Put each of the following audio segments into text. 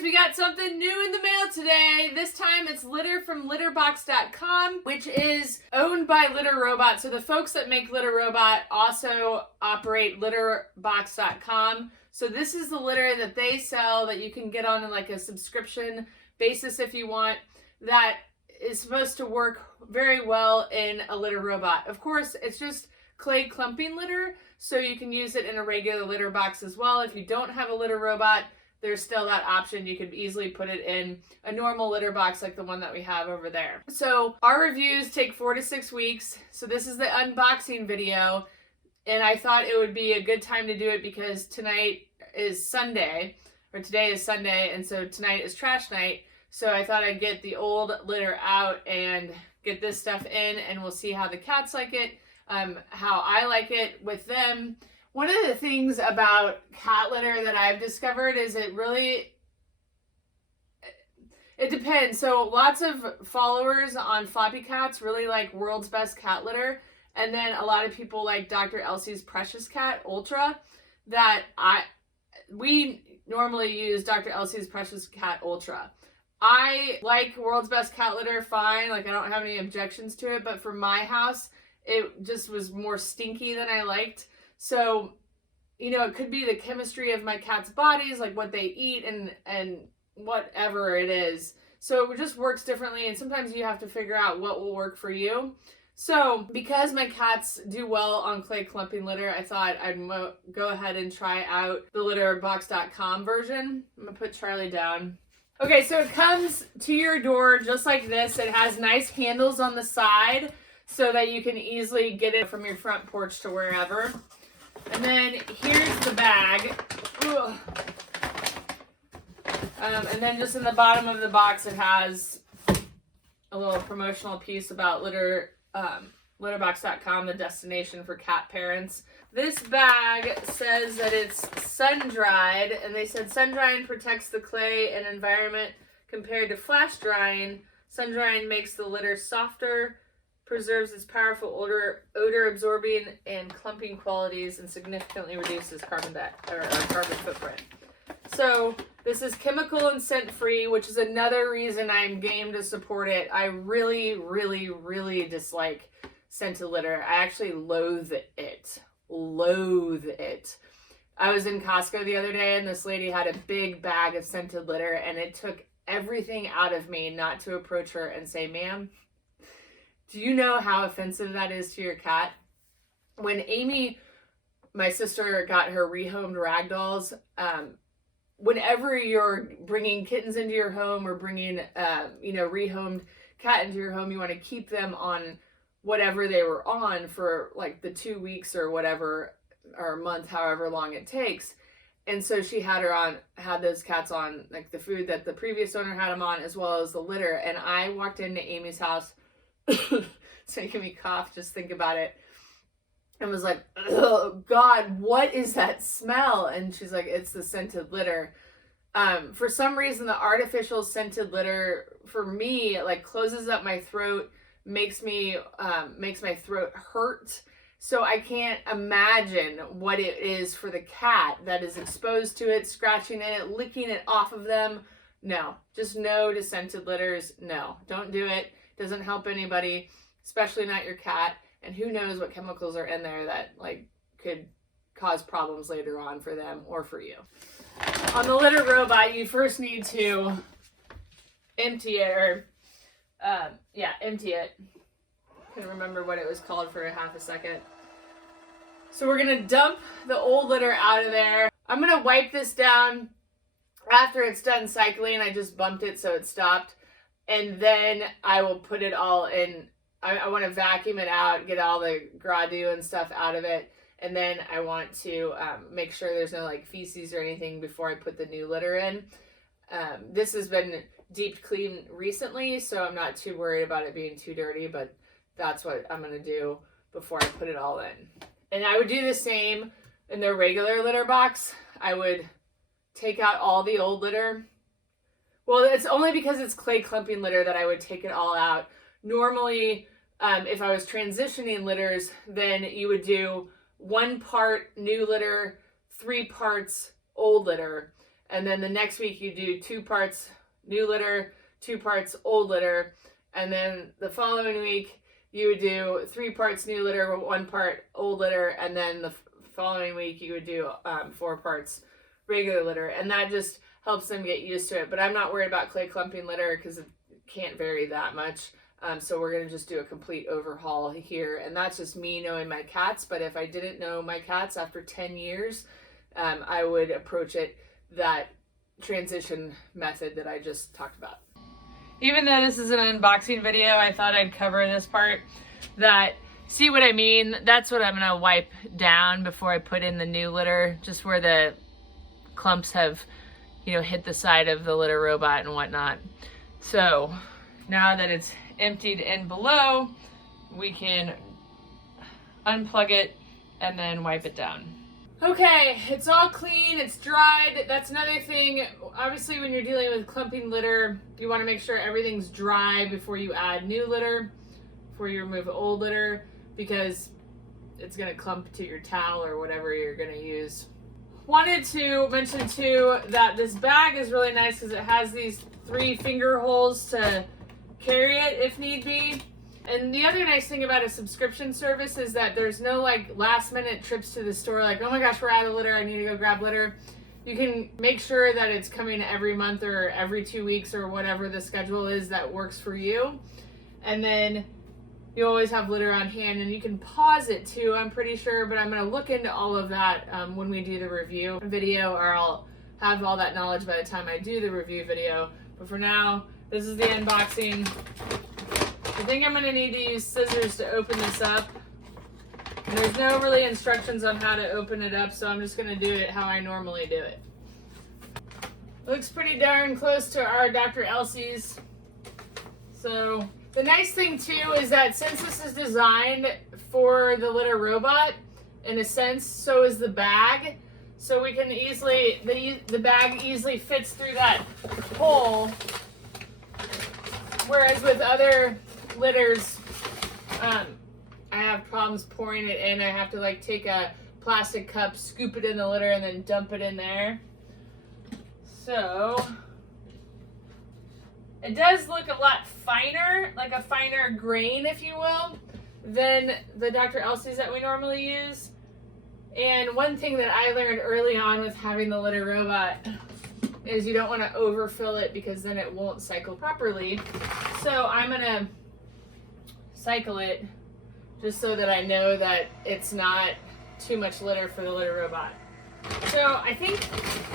guys, we got something new in the mail today. This time it's litter from litterbox.com, which is owned by Litter Robot. So the folks that make Litter Robot also operate litterbox.com. So this is the litter that they sell that you can get on like a subscription basis if you want, that is supposed to work very well in a Litter Robot. Of course, it's just clay clumping litter, so you can use it in a regular litter box as well. If you don't have a Litter Robot, there's still that option. You could easily put it in a normal litter box like the one that we have over there. So our reviews take 4 to 6 weeks. So this is the unboxing video, and I thought it would be a good time to do it because tonight is Sunday, or today is Sunday, and so tonight is trash night. So I thought I'd get the old litter out and get this stuff in, and we'll see how the cats like it, how I like it with them. One of the things about cat litter that I've discovered is it depends. So lots of followers on Floppycats really like World's Best Cat Litter. And then a lot of people like Dr. Elsie's Precious Cat Ultra. We normally use Dr. Elsie's Precious Cat Ultra. I like World's Best Cat Litter fine. Like, I don't have any objections to it. But for my house, it just was more stinky than I liked. So, you know, it could be the chemistry of my cat's bodies, like what they eat and whatever it is. So it just works differently, and sometimes you have to figure out what will work for you. So because my cats do well on clay clumping litter, I thought I'd go ahead and try out the litterbox.com version. I'm gonna put Charlie down. Okay, so it comes to your door just like this. It has nice handles on the side so that you can easily get it from your front porch to wherever. And then here's the bag. And then just in the bottom of the box, it has a little promotional piece about litterbox.com, the destination for cat parents. This bag says that it's sun-dried, and they said sun-drying protects the clay and environment compared to flash drying. Sun-drying makes the litter softer, preserves its powerful odor absorbing and clumping qualities, and significantly reduces carbon footprint. So this is chemical and scent free, which is another reason I'm game to support it. I really, really, really dislike scented litter. I actually loathe it. Loathe it. I was in Costco the other day, and this lady had a big bag of scented litter, and it took everything out of me not to approach her and say, "Ma'am, do you know how offensive that is to your cat?" When Amy, my sister, got her rehomed ragdolls, whenever you're bringing kittens into your home or bringing, rehomed cat into your home, you want to keep them on whatever they were on for like the 2 weeks or whatever, or a month, however long it takes. And so she had those cats on like the food that the previous owner had them on, as well as the litter. And I walked into Amy's house, it's making me cough, just think about it, and was like, "Oh God, what is that smell?" And she's like, "It's the scented litter." For some reason, the artificial scented litter for me like closes up my throat, makes my throat hurt. So I can't imagine what it is for the cat that is exposed to it, scratching it, licking it off of them. No, just no to scented litters. No, don't do it. Doesn't help anybody, especially not your cat. And who knows what chemicals are in there that like could cause problems later on for them or for you. On the Litter Robot, you first need to empty it, empty it. Couldn't remember what it was called for a half a second. So we're gonna dump the old litter out of there. I'm gonna wipe this down after it's done cycling. I just bumped it so it stopped. And then I will put it all in. I want to vacuum it out, get all the gradu and stuff out of it. And then I want to make sure there's no like feces or anything before I put the new litter in. This has been deep cleaned recently, so I'm not too worried about it being too dirty, but that's what I'm going to do before I put it all in. And I would do the same in the regular litter box. I would take out all the old litter. Well, it's only because it's clay clumping litter that I would take it all out. Normally, if I was transitioning litters, then you would do 1 part new litter, 3 parts old litter. and then the next week you do 2 parts new litter, 2 parts old litter, and then the following week you would do 3 parts new litter, 1 part old litter, and then the following week you would do 4 parts regular litter, and that just helps them get used to it. But I'm not worried about clay clumping litter because it can't vary that much. So we're going to just do a complete overhaul here, and that's just me knowing my cats. But if I didn't know my cats after 10 years, I would approach it that transition method that I just talked about. Even though this is an unboxing video, I thought I'd cover this part. That, see what I mean? That's what I'm going to wipe down before I put in the new litter, just where the clumps have, you know, hit the side of the litter robot and whatnot. So now that it's emptied in below, we can unplug it and then wipe it down. Okay, it's all clean, it's dried. That's another thing. Obviously, when you're dealing with clumping litter, you want to make sure everything's dry before you add new litter, before you remove old litter, because it's going to clump to your towel or whatever you're going to use. Wanted to mention too that this bag is really nice because it has these 3 finger holes to carry it if need be. And the other nice thing about a subscription service is that there's no like last minute trips to the store like, oh my gosh, we're out of litter, I need to go grab litter. You can make sure that it's coming every month or every 2 weeks or whatever the schedule is that works for you. And then you always have litter on hand, and you can pause it too, I'm pretty sure, but I'm going to look into all of that when we do the review video, or I'll have all that knowledge by the time I do the review video. But for now, this is the unboxing. I think I'm going to need to use scissors to open this up. And there's no really instructions on how to open it up, so I'm just going to do it how I normally do it. Looks pretty darn close to our Dr. Elsie's. So the nice thing too is that since this is designed for the litter robot, in a sense, so is the bag. So we can easily, the bag easily fits through that hole. Whereas with other litters, I have problems pouring it in. I have to like take a plastic cup, scoop it in the litter, and then dump it in there. So it does look a lot finer, like a finer grain, if you will, than the Dr. Elsie's that we normally use. And one thing that I learned early on with having the litter robot is you don't want to overfill it because then it won't cycle properly. So I'm going to cycle it just so that I know that it's not too much litter for the litter robot. So I think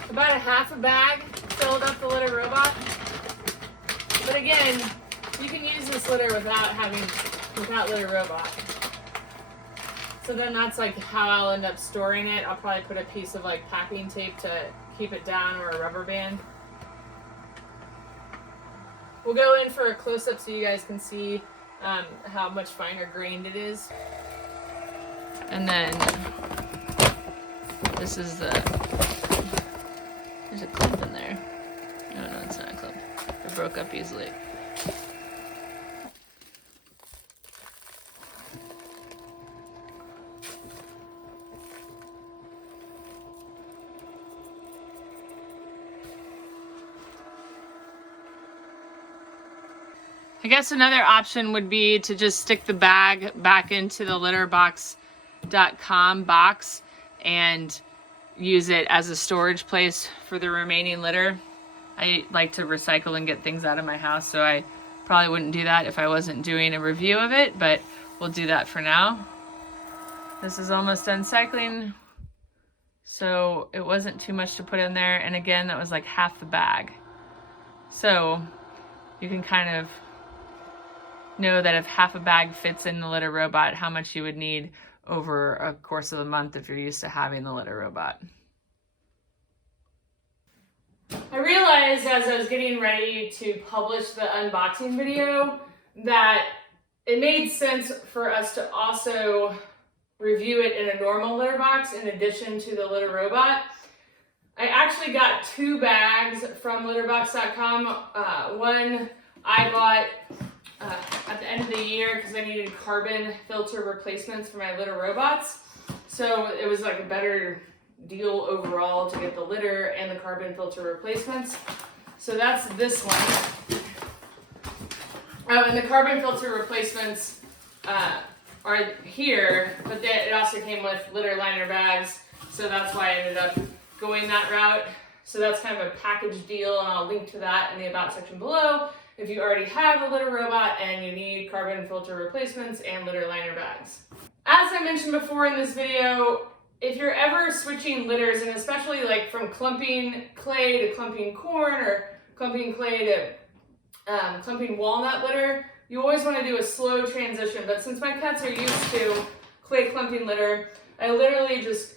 about a half a bag filled up the litter robot. But again, you can use this litter without litter robot. So then that's like how I'll end up storing it. I'll probably put a piece of like packing tape to keep it down, or a rubber band. We'll go in for a close-up so you guys can see how much finer grained it is. And then this is there's a clump in there. No, it's not a clump. It broke up easily. I guess another option would be to just stick the bag back into the litterbox.com box and use it as a storage place for the remaining litter. I like to recycle and get things out of my house, so I probably wouldn't do that if I wasn't doing a review of it, but we'll do that for now. This is almost done cycling, so it wasn't too much to put in there, and again, that was like half the bag. So you can kind of know that if half a bag fits in the litter robot, how much you would need over a course of a month if you're used to having the litter robot. I realized as I was getting ready to publish the unboxing video that it made sense for us to also review it in a normal litter box in addition to the litter robot. I actually got 2 bags from litterbox.com. One I bought at the end of the year because I needed carbon filter replacements for my litter robots. So it was like a better deal overall to get the litter and the carbon filter replacements. So that's this one. Oh, and the carbon filter replacements are here, but it also came with litter liner bags, so that's why I ended up going that route. So that's kind of a package deal, and I'll link to that in the About section below if you already have a litter robot and you need carbon filter replacements and litter liner bags. As I mentioned before in this video, if you're ever switching litters, and especially like from clumping clay to clumping corn or clumping clay to clumping walnut litter, you always want to do a slow transition. But since my cats are used to clay clumping litter, I literally just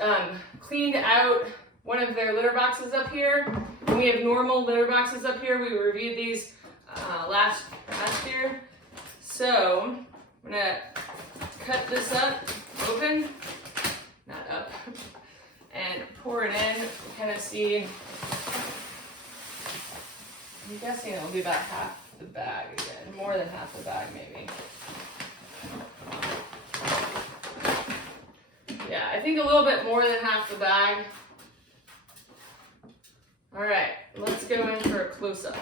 cleaned out one of their litter boxes up here. And we have normal litter boxes up here. We reviewed these last year. So I'm gonna cut this up, open, not up, and pour it in. Kind of see. I'm guessing it'll be about half the bag again, more than half the bag maybe. Yeah, I think a little bit more than half the bag. All right, let's go in for a close-up.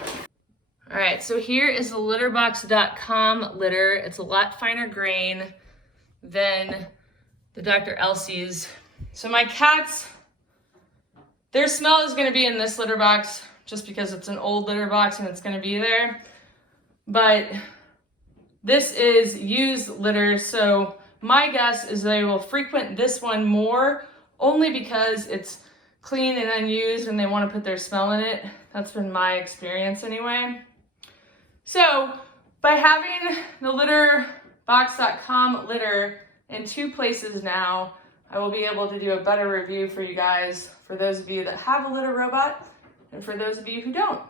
All right, so here is the litterbox.com litter. It's a lot finer grain than the Dr. Elsie's. So my cats, their smell is gonna be in this litter box just because it's an old litter box and it's gonna be there. But this is used litter, so my guess is they will frequent this one more only because it's clean and unused and they want to put their smell in it. That's been my experience anyway. So by having the litterbox.com litter in 2 places now, I will be able to do a better review for you guys, for those of you that have a litter robot and for those of you who don't.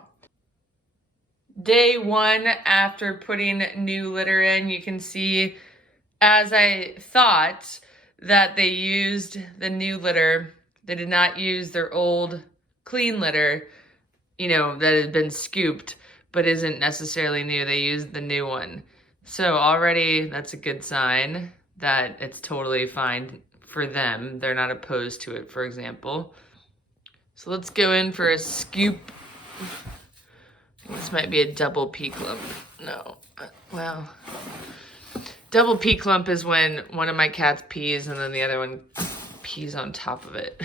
Day 1 after putting new litter in, you can see, as I thought, that they used the new litter. They did not use their old clean litter, you know, that had been scooped, but isn't necessarily new. They used the new one. So already that's a good sign that it's totally fine for them. They're not opposed to it, for example. So let's go in for a scoop. This might be a double pea clump. No, well, double pea clump is when one of my cats pees and then the other one peas on top of it.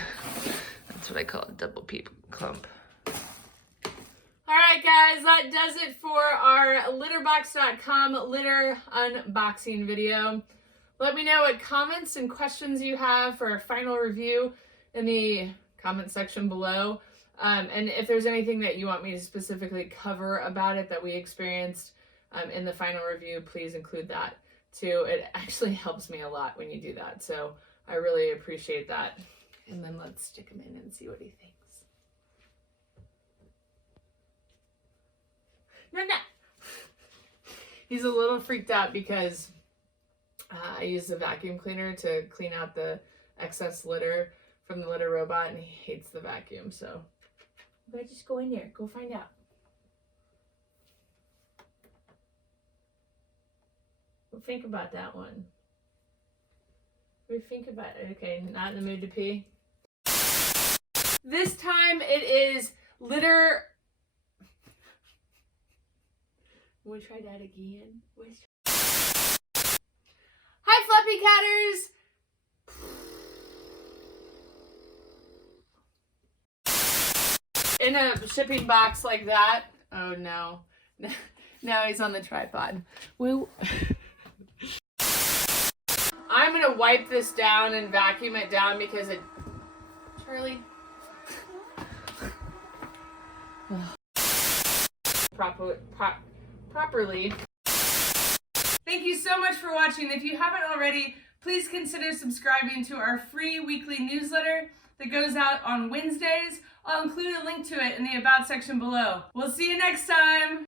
That's what I call a double pea clump. All right, guys, that does it for our litterbox.com litter unboxing video. Let me know what comments and questions you have for a final review in the comment section below. And if there's anything that you want me to specifically cover about it that we experienced in the final review, please include that too. It actually helps me a lot when you do that. So I really appreciate that. And then let's stick him in and see what he thinks. No. He's a little freaked out because I used a vacuum cleaner to clean out the excess litter from the litter robot, and he hates the vacuum. So you gotta just go in there, go find out. What do you think about that one? What do you think about it? Okay, not in the mood to pee. This time it is litter. We'll try that again. Hi, Floppycatters! In a shipping box like that. Oh no. Now he's on the tripod. I'm gonna wipe this down and vacuum it down because it... Charlie? Properly. Thank you so much for watching. If you haven't already, please consider subscribing to our free weekly newsletter that goes out on Wednesdays. I'll include a link to it in the About section below. We'll see you next time.